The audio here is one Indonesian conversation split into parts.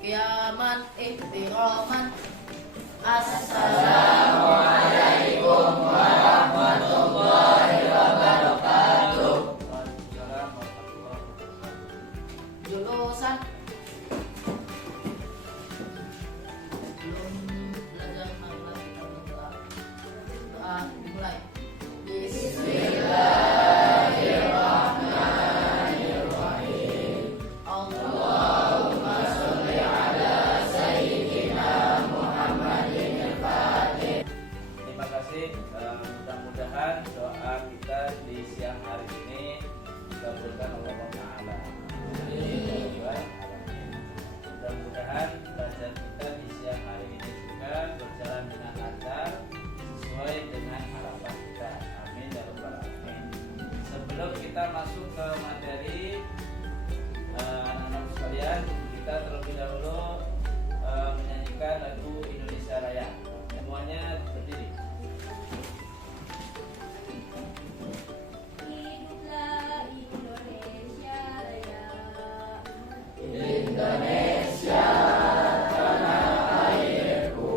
qiyaman ihtiraman. Assalamualaikum warahmatullahi wabarakatuh. Julusan belum belajar masalah kita berdoa. Doa dimulai. Bismillahirrahmanirrahim. Allahumma sholli ala sayyidina Muhammadin al-Fatih. Terima kasih. Mudah-mudahan doa kita di siang hari ini dikabulkan oleh Allah Ta'ala. Mudah-mudahan belajar kita di siang hari ini juga berjalan dengan lancar sesuai dengan harapan kita. Amin ya rabbal alamin. Sebelum kita masuk ke materi, anak-anak sekalian, kita terlebih dahulu menyanyikan lagu Indonesia Raya. Semuanya berdiri. Hiduplah Indonesia Raya. Indonesia tanah airku.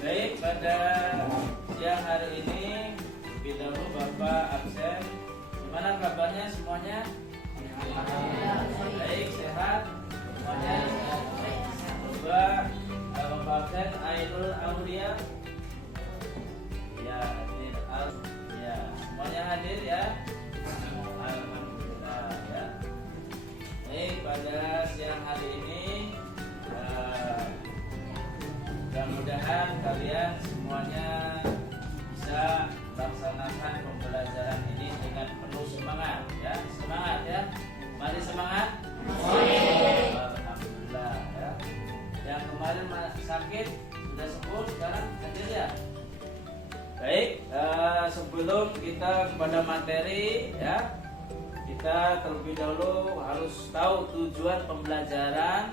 Baik, pada siang hari ini lebih dahulu Bapak absen. Gimana kabarnya semuanya? Baik, sehat semuanya. Coba Bapak absen Ainul Aulia. Ya, hadir. Ya, semuanya hadir ya. Alhamdulillah ya. Baik, pada siang hari ini mudah-mudahan kalian semuanya bisa melaksanakan pembelajaran ini dengan penuh semangat ya. Semangat ya. Mari semangat. Alhamdulillah ya. Yang kemarin sakit sudah sembuh sekarang hadir ya. Baik, sebelum kita kepada materi ya, kita terlebih dahulu harus tahu tujuan pembelajaran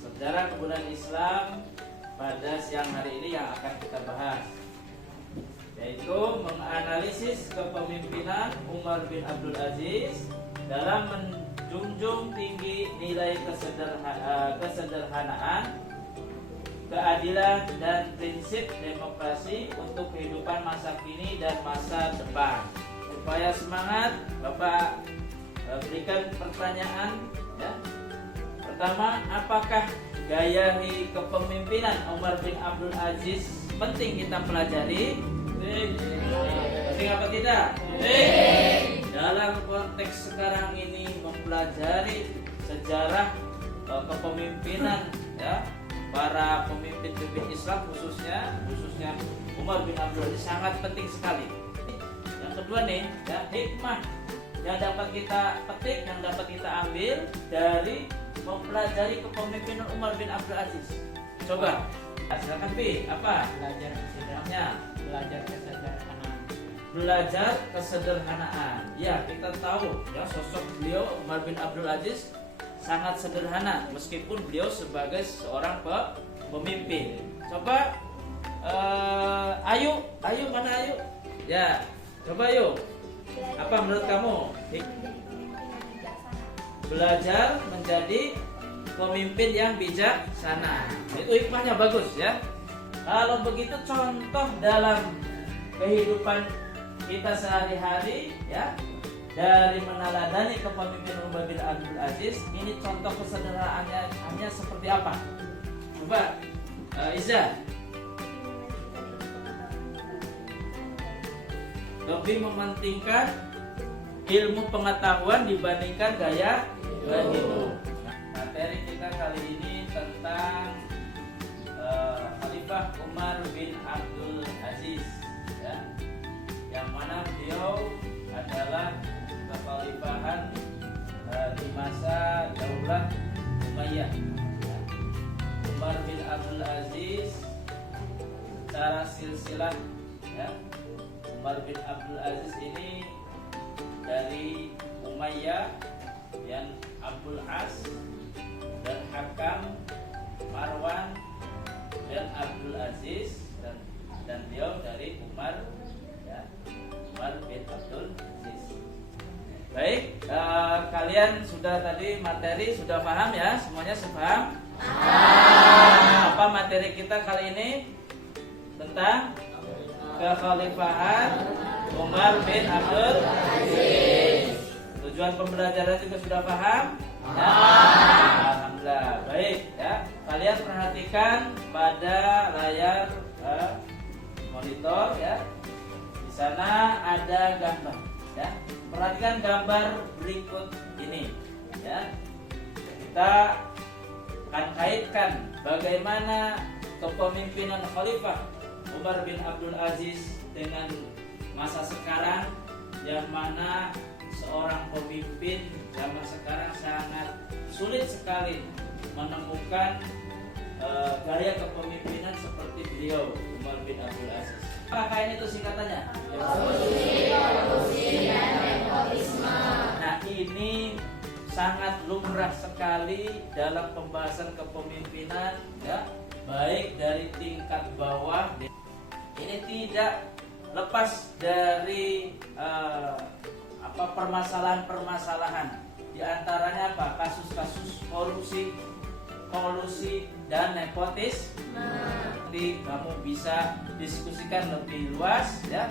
sejarah kebudayaan Islam pada siang hari ini yang akan kita bahas, yaitu menganalisis kepemimpinan Umar bin Abdul Aziz dalam menjunjung tinggi nilai kesederhanaan, keadilan dan prinsip demokrasi untuk kehidupan masa kini dan masa depan. Supaya semangat, Bapak berikan pertanyaan ya. Pertama, apakah gaya kepemimpinan Umar bin Abdul Aziz penting kita pelajari? Penting apa tidak? Dalam konteks sekarang ini mempelajari sejarah kepemimpinan ya, para pemimpin Islam khususnya Umar bin Abdul Aziz sangat penting sekali. Yang kedua nih, ya, hikmah yang dapat kita petik, yang dapat kita ambil dari mempelajari kepemimpinan Umar bin Abdul Aziz. Coba, silakan Pi, apa? Belajar kesederhanaan. Belajar kesederhanaan. Ya, kita tahu ya sosok beliau Umar bin Abdul Aziz sangat sederhana meskipun beliau sebagai seorang pemimpin. Coba Ayu mana Ayu? Ya, coba Ayu. Apa menurut kamu? Belajar menjadi pemimpin yang bijaksana. Itu hikmahnya bagus ya. Kalau begitu contoh dalam kehidupan kita sehari-hari ya, dari meneladani kepemimpinan Umar bin Abdul Aziz, ini contoh kesederhanaannya hanya seperti apa? Coba Iza. Lebih mementingkan ilmu pengetahuan dibandingkan gaya hidup. Materi kita kali ini tentang Khalifah Umar bin Abdul Aziz ya, yang mana beliau adalah kekhalifahan di masa Daulah Umayyah ya. Umar bin Abdul Aziz secara silsilah ya, Umar bin Abdul Aziz ini dari Umayyah yang Abdul As dan Hakam, Marwan dan Abdul Aziz, dan beliau dari Umar ya, Umar bin Abdul Aziz. Baik, kalian sudah tadi materi sudah paham ya? Semuanya sepaham? Apa materi kita kali ini? Tentang kekhalifahan Umar bin Abdul Aziz. Tujuan pembelajaran juga sudah paham? Ya? Alhamdulillah. Baik ya. Kalian perhatikan pada layar monitor ya. Di sana ada gambar ya. Perhatikan gambar berikut ini ya. Kita akan kaitkan bagaimana kepemimpinan Khalifah Umar bin Abdul Aziz dengan masa sekarang, yang mana seorang pemimpin zaman sekarang sangat sulit sekali menemukan gaya kepemimpinan seperti beliau Umar bin Abdul Aziz. Apakah ini itu singkatannya? Nah, ini sangat lumrah sekali dalam pembahasan kepemimpinan ya, baik dari tingkat bawah. Ini tidak lepas dari permasalahan-permasalahan. Di antaranya apa? Kasus-kasus korupsi, kolusi, dan nepotisme. Nanti kamu bisa diskusikan lebih luas ya,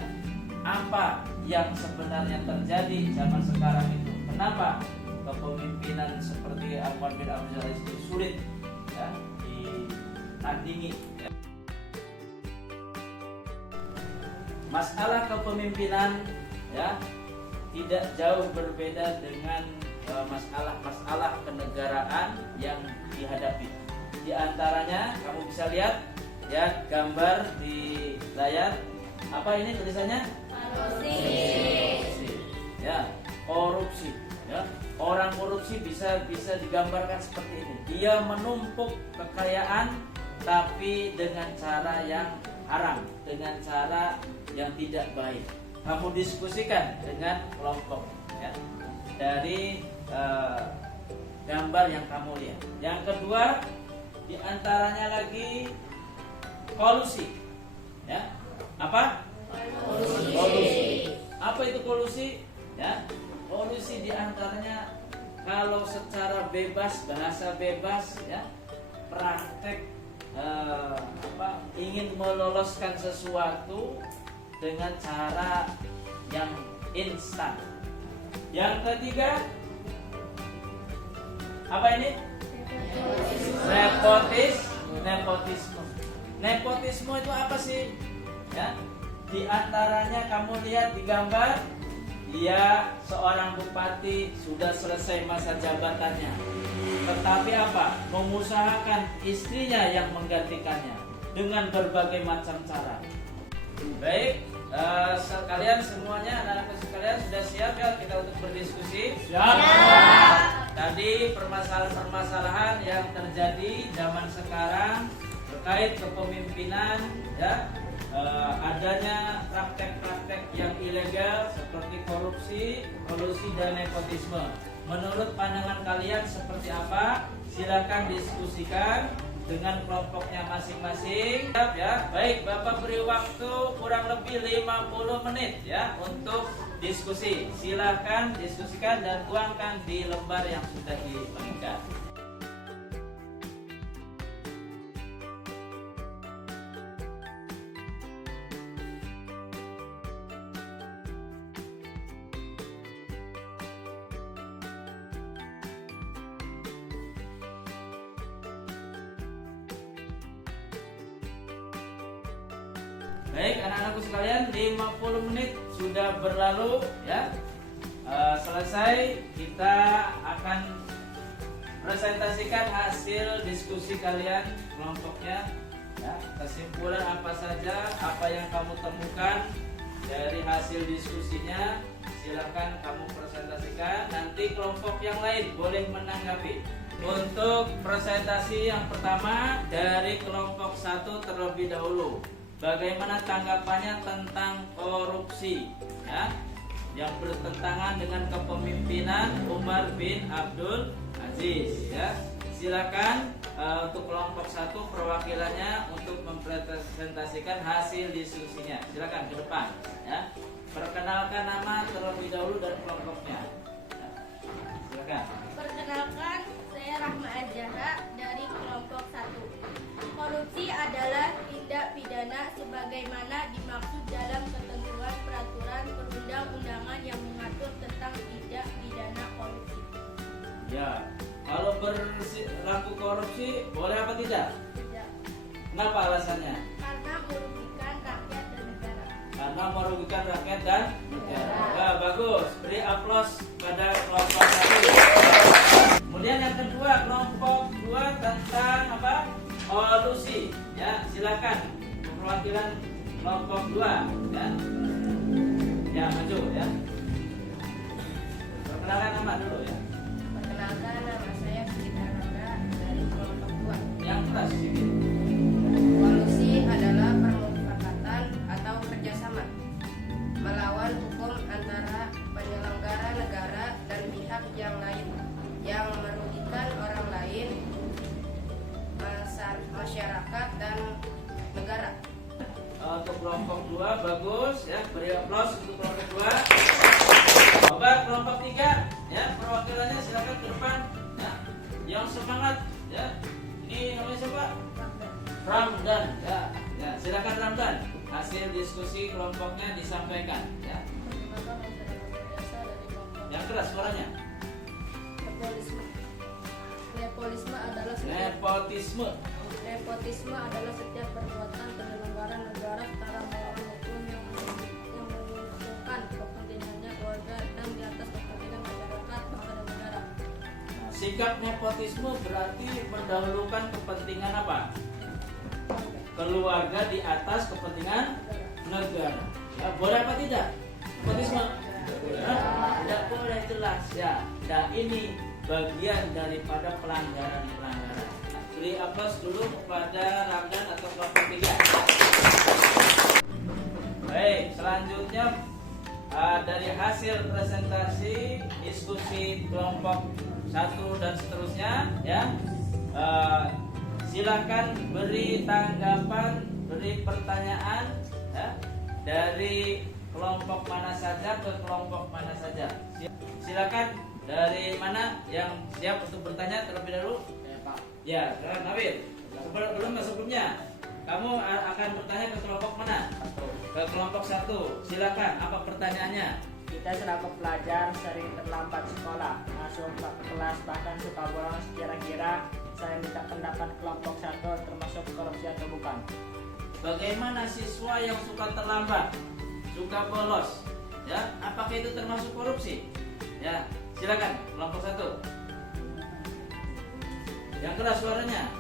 apa yang sebenarnya terjadi zaman sekarang itu. Kenapa kepemimpinan seperti Umar bin Abdul Aziz itu sulit ya, ditandingi ya. Masalah kepemimpinan ya tidak jauh berbeda dengan masalah-masalah kenegaraan yang dihadapi. Di antaranya kamu bisa lihat ya gambar di layar. Apa ini tulisannya? Korupsi. Ya, korupsi. Ya, orang korupsi bisa digambarkan seperti ini. Dia menumpuk kekayaan tapi dengan cara yang haram, dengan cara yang tidak baik. Kamu diskusikan dengan kelompok ya, dari gambar yang kamu lihat. Yang kedua, di antaranya lagi kolusi. Ya. Apa? Kolusi. Apa itu kolusi? Ya. Kolusi di antaranya kalau secara bebas, bahasa bebas ya, praktek ingin meloloskan sesuatu dengan cara yang instan. Yang ketiga, apa ini? Nepotisme. Nepotisme itu apa sih? Ya, di antaranya kamu lihat di gambar, dia seorang bupati sudah selesai masa jabatannya, tetapi apa? Mengusahakan istrinya yang menggantikannya dengan berbagai macam cara. Baik, sekalian semuanya, anak-anak sekalian sudah siap ya kita untuk berdiskusi? Siap. Tadi permasalahan-permasalahan yang terjadi zaman sekarang terkait kepemimpinan ya, adanya praktek-praktek yang ilegal seperti korupsi, kolusi, dan nepotisme. Menurut pandangan kalian seperti apa? Silakan diskusikan dengan kelompoknya masing-masing ya. Baik, Bapak beri waktu kurang lebih 50 menit ya untuk diskusi. Silakan diskusikan dan tuangkan di lembar yang sudah dibagikan. Baik, anak-anakku sekalian, 50 menit sudah berlalu ya. Selesai, kita akan presentasikan hasil diskusi kalian kelompoknya ya. Kesimpulan apa saja, apa yang kamu temukan dari hasil diskusinya, silakan kamu presentasikan. Nanti kelompok yang lain boleh menanggapi. Untuk presentasi yang pertama dari kelompok 1 terlebih dahulu. Bagaimana tanggapannya tentang korupsi ya, yang bertentangan dengan kepemimpinan Umar bin Abdul Aziz ya. Silakan untuk kelompok 1 perwakilannya untuk mempresentasikan hasil diskusinya. Silakan ke depan ya. Perkenalkan nama terlebih dahulu dan kelompoknya. silakan. Perkenalkan, saya Rahma Azhara dari kelompok 1. Korupsi adalah tindak pidana sebagaimana dimaksud dalam ketentuan peraturan perundang-undangan yang mengatur tentang tindak pidana korupsi. Ya, kalau berlaku korupsi boleh apa tidak? Tidak. Kenapa alasannya? Karena merugikan rakyat dan negara. Karena merugikan rakyat dan negara. Ya, bagus. Beri aplaus pada kelompok 1. Kemudian yang kedua, kelompok 2 tentang apa? Kolusi. Ya, silakan perwakilan kelompok 2 ya. Ya, maju ya. Perkenalkan nama dulu ya. Perkenalkan, nama saya Siti Rangga dari kelompok 2. Yang keras sedikit. Kolusi adalah permufakatan atau kerjasama melawan hukum antara penyelenggara negara dan pihak yang lain yang merugikan orang lain, masyarakat dan negara. Untuk kelompok 2 bagus ya, beri aplaus untuk kelompok 2. Coba kelompok 3 ya, perwakilannya silakan ke depan ya. Yang semangat ya. Ini namanya siapa? Ramdan ya. Ya, silakan Ramdan. Hasil diskusi kelompoknya disampaikan ya. Yang keras suaranya. Nepotisme adalah setiap perbuatan penyelenggara negara secara melawan hukum yang menguntungkan kepentingannya keluarga dan di atas kepentingan masyarakat, bangsa dan negara. Nah, sikap nepotisme berarti mendahulukan kepentingan apa? Keluarga di atas kepentingan negara. Ya, boleh apa tidak? Nepotisme? Tidak boleh, jelas ya. Dan ini bagian daripada pelanggaran-pelanggaran. Beri aplaus dulu kepada Ramdan atau kelompok 3. Baik, selanjutnya dari hasil presentasi diskusi kelompok 1 dan seterusnya ya, silakan beri tanggapan, beri pertanyaan ya, dari kelompok mana saja ke kelompok mana saja. Silakan, dari mana yang siap untuk bertanya terlebih dahulu? Ya, Nawir. Sebelumnya, kamu akan bertanya ke kelompok mana? Ke kelompok 1. Silakan. Apa pertanyaannya? Kita selaku pelajar sering terlambat sekolah, masuk kelas bahkan suka bolos. Kira-kira saya minta pendapat kelompok 1 termasuk korupsi atau bukan? Bagaimana siswa yang suka terlambat, suka bolos? Ya, apakah itu termasuk korupsi? Ya, silakan kelompok 1. Yang keras suaranya.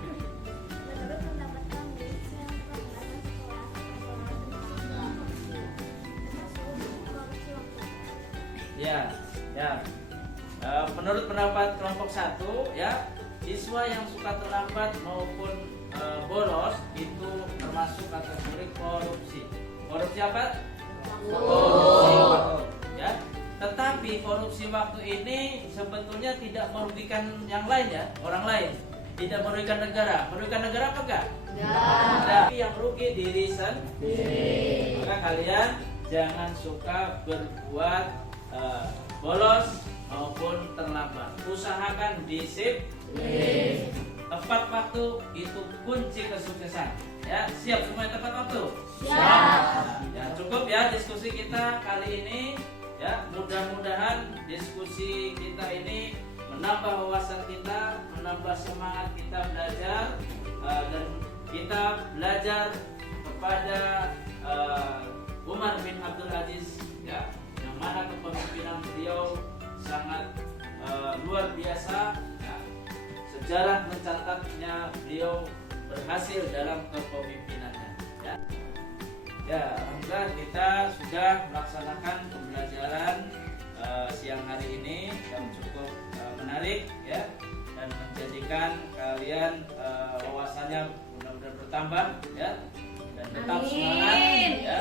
Menurut pendapat kami, yang terlambat sekolah Ya, ya. Menurut pendapat kelompok 1 ya, siswa yang suka terlambat maupun bolos itu termasuk kategori korupsi. Korupsi apa? Korupsi waktu. Ya. Tetapi korupsi waktu ini sebetulnya tidak merugikan yang lain ya, orang lain. Tidak merugikan negara. Merugikan negara apa enggak? Tapi yang rugi diri sendiri. Maka kalian jangan suka berbuat bolos maupun terlambat. Usahakan disiplin. Tepat waktu itu kunci kesuksesan. Ya, siap semuanya tepat waktu? Siap. Ya, cukup ya diskusi kita kali ini. Ya, mudah-mudahan diskusi kita ini menambah wawasan kita, menambah semangat kita belajar, dan kita belajar kepada Umar bin Abdul Aziz ya, yang mana kepemimpinan beliau sangat luar biasa ya. Sejarah mencatatnya beliau berhasil dalam kepemimpinannya ya. Ya, alhamdulillah kita sudah melaksanakan pembelajaran siang hari ini yang cukup menarik ya, dan menjadikan kalian wawasannya mudah-mudahan bertambah ya, dan tetap semangat ya.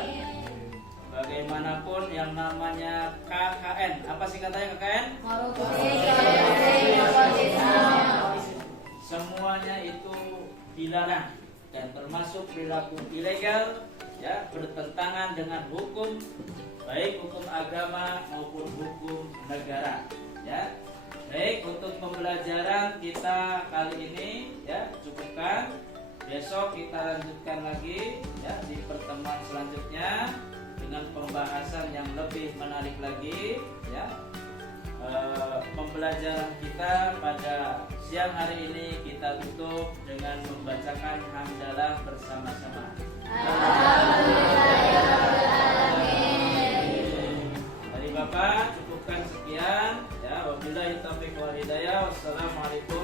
Bagaimanapun yang namanya KKN, apa sih katanya KKN? Semuanya itu dilarang dan termasuk perilaku ilegal ya, bertentangan dengan hukum, baik hukum agama maupun hukum negara ya. Baik, untuk pembelajaran kita kali ini ya cukupkan. Besok kita lanjutkan lagi ya di pertemuan selanjutnya dengan pembahasan yang lebih menarik lagi ya. Pembelajaran kita pada siang hari ini kita tutup dengan membacakan hamdalah bersama-sama. Dari Bapak cukupkan sekian ya. Wabillahi taufiq wal hidayah. Wassalamualaikum